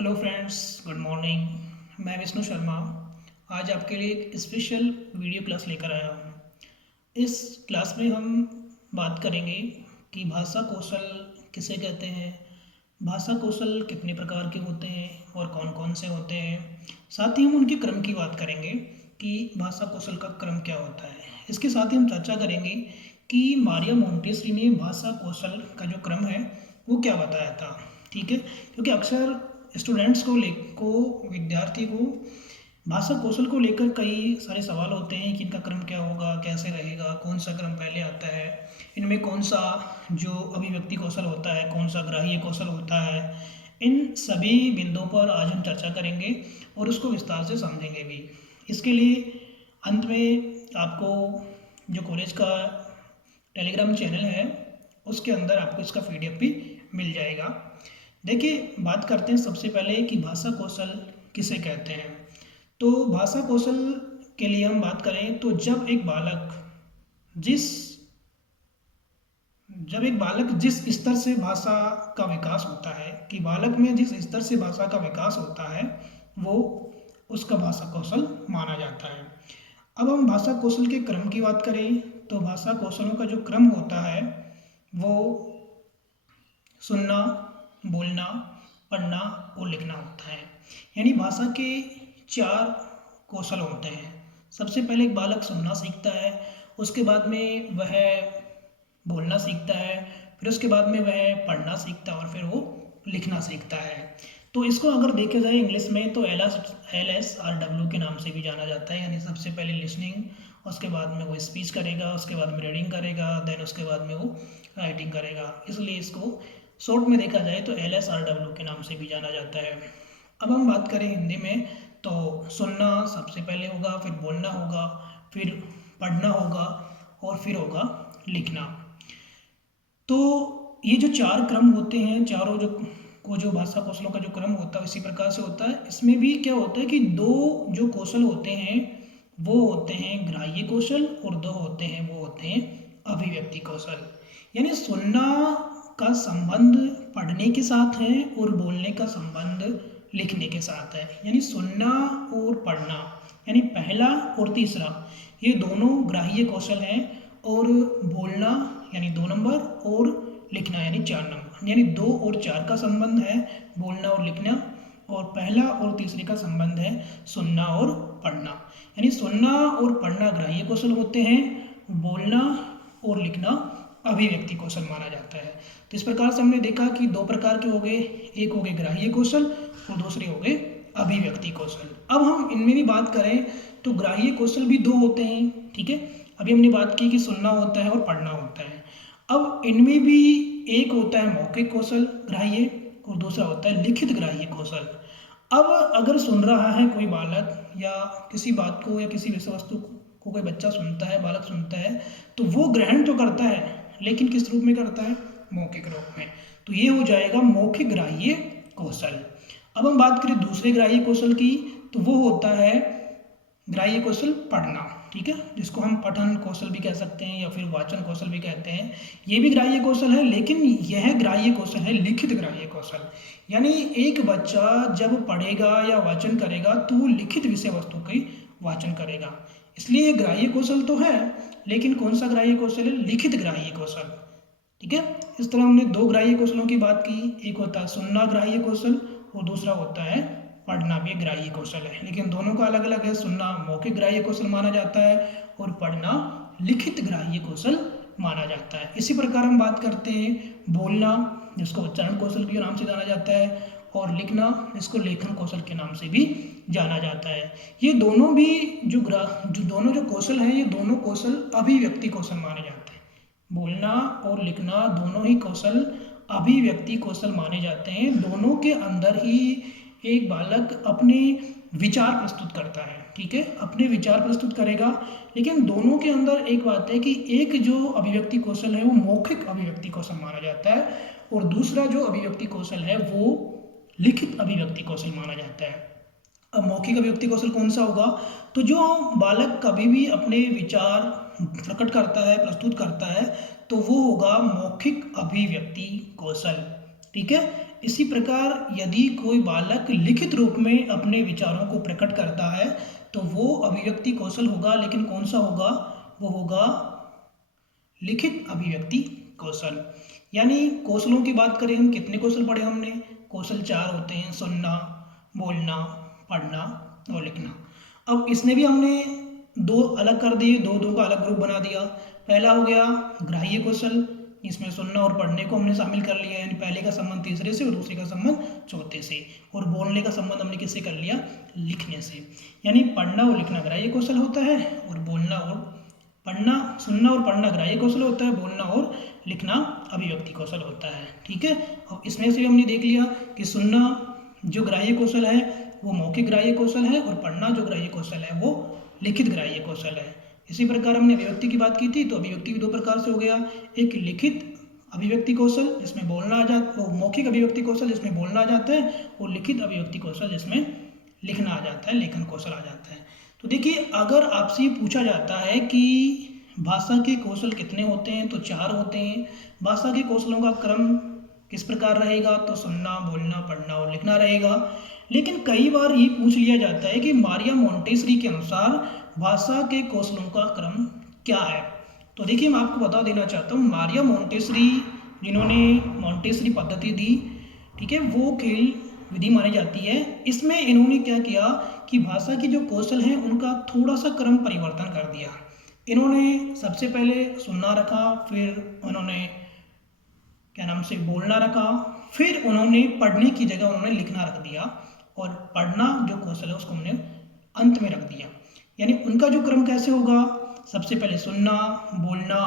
Hello friends, good morning. मैं विष्णु शर्मा आज आपके लिए एक स्पेशल वीडियो क्लास लेकर आया हूँ। इस क्लास में हम बात करेंगे कि भाषा कौशल किसे कहते हैं, भाषा कौशल कितने प्रकार के होते हैं और कौन कौन से होते हैं। साथ ही हम उनके क्रम की बात करेंगे कि भाषा कौशल का क्रम क्या होता है। इसके साथ ही हम चर्चा करेंगे कि मारिया मोंटेसरी ने भाषा कौशल का जो क्रम है वो क्या बताया था। ठीक है, क्योंकि अक्सर स्टूडेंट्स को विद्यार्थी को भाषा कौशल को लेकर कई सारे सवाल होते हैं कि इनका क्रम क्या होगा, कैसे रहेगा, कौन सा क्रम पहले आता है, इनमें कौन सा जो अभिव्यक्ति कौशल होता है, कौन सा ग्राह्य कौशल होता है। इन सभी बिंदुओं पर आज हम चर्चा करेंगे और उसको विस्तार से समझेंगे भी। इसके लिए अंत में आपको जो कॉलेज का टेलीग्राम चैनल है उसके अंदर आपको इसका पीडीएफ भी मिल जाएगा। देखिए, बात करते हैं सबसे पहले कि भाषा कौशल किसे कहते हैं। तो भाषा कौशल के लिए हम बात करें तो जिस जब एक बालक जिस स्तर से भाषा का विकास होता है कि बालक में जिस स्तर से भाषा का विकास होता है वो उसका भाषा कौशल माना जाता है। अब हम भाषा कौशल के क्रम की बात करें तो भाषा कौशलों का जो क्रम होता है वो सुनना, बोलना, पढ़ना और लिखना होता है। यानी भाषा के 4 कौशल होते हैं। सबसे पहले एक बालक सुनना सीखता है, उसके बाद में वह बोलना सीखता है, फिर उसके बाद में वह पढ़ना सीखता है और फिर वो लिखना सीखता है। तो इसको अगर देखा जाए इंग्लिश में तो LSRW के नाम से भी जाना जाता है। यानी सबसे पहले लिसनिंग, उसके बाद में वो स्पीच करेगा, उसके बाद में रीडिंग करेगा, देन उसके बाद में वो राइटिंग करेगा। इसलिए इसको शॉर्ट में देखा जाए तो LSRW के नाम से भी जाना जाता है। अब हम बात करें हिंदी में तो सुनना सबसे पहले होगा, फिर बोलना होगा, फिर पढ़ना होगा और फिर होगा लिखना। तो ये जो 4 क्रम होते हैं, चारों जो भाषा कौशलों का जो क्रम होता है इसी प्रकार से होता है। इसमें भी क्या होता है कि 2 जो कौशल होते हैं वो होते हैं ग्राह्य कौशल और 2 होते हैं अभिव्यक्ति कौशल। यानी सुनना का संबंध पढ़ने के साथ है और बोलने का संबंध लिखने के साथ है। यानी सुनना और पढ़ना यानी पहला और तीसरा ये दोनों ग्राह्य कौशल हैं और बोलना यानी 2 नंबर और लिखना यानी 4 नंबर। यानी 2 और 4 का संबंध है बोलना और लिखना, और पहला और तीसरे का संबंध है सुनना और पढ़ना। यानी सुनना और पढ़ना ग्राह्य कौशल होते हैं, बोलना और लिखना अभिव्यक्ति कौशल माना जाता है। तो इस प्रकार से हमने देखा कि 2 प्रकार के हो गए, एक हो गए ग्राह्य कौशल और दूसरे हो गए अभिव्यक्ति कौशल। अब हम इनमें भी बात करें तो ग्राह्य कौशल भी 2 होते हैं। ठीक है, अभी हमने बात की कि सुनना होता है और पढ़ना होता है। अब इनमें भी एक होता है मौखिक कौशल ग्राह्य और दूसरा होता है लिखित ग्राह्य कौशल। अब अगर सुन रहा है कोई बालक या किसी बात को या किसी विषय वस्तु को कोई बच्चा सुनता है, बालक सुनता है, तो वो ग्रहण तो करता है लेकिन किस रूप में करता है? मौखिक रूप में। तो ये हो जाएगा मौखिक ग्राह्य कौशल। अब हम बात करें दूसरे ग्राह्य कौशल की तो वो होता है ग्राह्य कौशल पढ़ना। ठीक है, जिसको हम पठन कौशल भी कह सकते हैं या फिर वाचन कौशल भी कहते हैं। ये भी ग्राह्य कौशल है, लेकिन यह ग्राह्य कौशल है लिखित ग्राह्य कौशल। यानी एक बच्चा जब पढ़ेगा या वाचन करेगा तो वो लिखित विषय वस्तु की वाचन करेगा। इसलिए ये ग्राह्य कौशल तो है, लेकिन कौन सा ग्राह्य कौशल है? लिखित ग्राह्य कौशल। ठीक है, इस तरह हमने 2 ग्राह्य कौशलों की बात की। एक होता है सुनना ग्राह्य कौशल और दूसरा होता है पढ़ना भी ग्राह्य कौशल है, लेकिन दोनों का अलग अलग है। सुनना मौखिक ग्राह्य कौशल माना जाता है और पढ़ना लिखित ग्राह्य कौशल माना जाता है। इसी प्रकार हम बात करते हैं बोलना, जिसको उच्चारण कौशल के नाम से जाना जाता है, और लिखना जिसको लेखन कौशल के नाम से भी जाना जाता है। ये दोनों भी जो दोनों जो कौशल हैं ये दोनों कौशल अभिव्यक्ति कौशल माने जाते हैं। बोलना और लिखना दोनों ही कौशल अभिव्यक्ति कौशल माने जाते हैं। दोनों के अंदर ही एक बालक अपने विचार प्रस्तुत करता है। ठीक है, अपने विचार प्रस्तुत करेगा, लेकिन दोनों के अंदर एक बात है कि एक जो अभिव्यक्ति कौशल है वो मौखिक अभिव्यक्ति कौशल माना जाता है और दूसरा जो अभिव्यक्ति कौशल है वो लिखित अभिव्यक्ति कौशल माना जाता है। अब मौखिक अभिव्यक्ति कौशल कौन सा होगा? तो जो बालक कभी भी अपने विचार प्रकट करता है, प्रस्तुत करता है, तो वो होगा मौखिक अभिव्यक्ति कौशल। ठीक है, इसी प्रकार यदि कोई बालक लिखित रूप में अपने विचारों को प्रकट करता है तो वो अभिव्यक्ति कौशल होगा, लेकिन कौन सा होगा? वो होगा लिखित अभिव्यक्ति कौशल। यानी कौशलों की बात करें, हम कितने कौशल पढ़े हमने? कौशल 4 होते हैं, सुनना, बोलना, पढ़ना और लिखना। अब इसमें भी हमने दो अलग कर दिए, दो का अलग ग्रुप बना दिया। पहला हो गया ग्राह्य कौशल, इसमें सुनना और पढ़ने को हमने शामिल कर लिया, यानी पहले का संबंध तीसरे से और दूसरे का संबंध चौथे से, और बोलने का संबंध हमने किससे कर लिया? लिखने से। यानी पढ़ना और लिखना ग्राह्य कौशल होता है, और बोलना और पढ़ना, सुनना और पढ़ना ग्राह्य कौशल होता है, बोलना और लिखना अभिव्यक्ति कौशल होता है। ठीक है, और इसमें से हमने देख लिया कि सुनना जो ग्राह्य कौशल है वो मौखिक ग्राह्य कौशल है, और पढ़ना जो ग्राह्य कौशल है वो लिखित ग्राह्य कौशल है। इसी प्रकार हमने अभिव्यक्ति की बात की थी, तो अभिव्यक्ति भी दो प्रकार से हो गया, एक लिखित अभिव्यक्ति कौशल जिसमें बोलना आ जाता, वो मौखिक अभिव्यक्ति कौशल जिसमें बोलना आ जाता है, और लिखित अभिव्यक्ति कौशल जिसमें लिखना आ जाता है, लेखन कौशल आ जाता है। तो देखिए, अगर आपसे पूछा जाता है कि भाषा के कौशल कितने होते हैं, तो 4 होते हैं। भाषा के कौशलों का क्रम किस प्रकार रहेगा? तो सुनना, बोलना, पढ़ना और लिखना रहेगा। लेकिन कई बार ये पूछ लिया जाता है कि मारिया मोंटेसरी के अनुसार भाषा के कौशलों का क्रम क्या है? तो देखिए, मैं आपको बता देना चाहता हूँ, मारिया मोंटेसरी जिन्होंने मोंटेसरी पद्धति दी, ठीक है, वो खेल विधि मानी जाती है। इसमें इन्होंने क्या किया कि भाषा की जो कौशल हैं उनका थोड़ा सा क्रम परिवर्तन कर दिया। इन्होंने सबसे पहले सुनना रखा, फिर उन्होंने क्या नाम से बोलना रखा, फिर उन्होंने पढ़ने की जगह उन्होंने लिखना रख दिया, और पढ़ना जो कौशल है उसको हमने अंत में रख दिया। यानी उनका जो क्रम कैसे होगा? सबसे पहले सुनना, बोलना,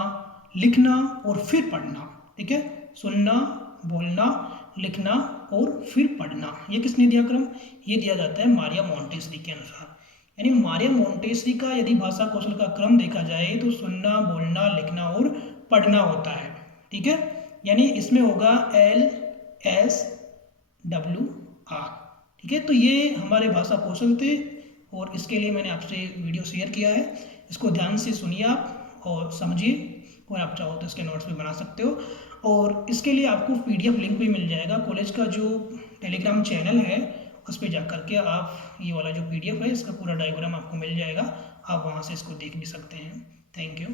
लिखना और फिर पढ़ना। ठीक है, सुनना, बोलना, लिखना और फिर पढ़ना। ये किसने दिया क्रम? ये दिया जाता है मारिया मोंटेसरी के अनुसार। यानी मारिया मोंटेसरी का यदि भाषा कौशल का क्रम देखा जाए तो सुनना, बोलना, लिखना और पढ़ना होता है। ठीक है, यानी इसमें होगा LSWR। ठीक है, तो ये हमारे भाषा कौशल थे, और इसके लिए मैंने आपसे वीडियो शेयर किया है। इसको ध्यान से सुनिए आप और समझिए, और आप चाहो तो इसके नोट्स भी बना सकते हो। और इसके लिए आपको PDF लिंक भी मिल जाएगा। कॉलेज का जो टेलीग्राम चैनल है उस पर जा करके आप ये वाला जो PDF है इसका पूरा डायग्राम आपको मिल जाएगा, आप वहाँ से इसको देख भी सकते हैं। Thank you.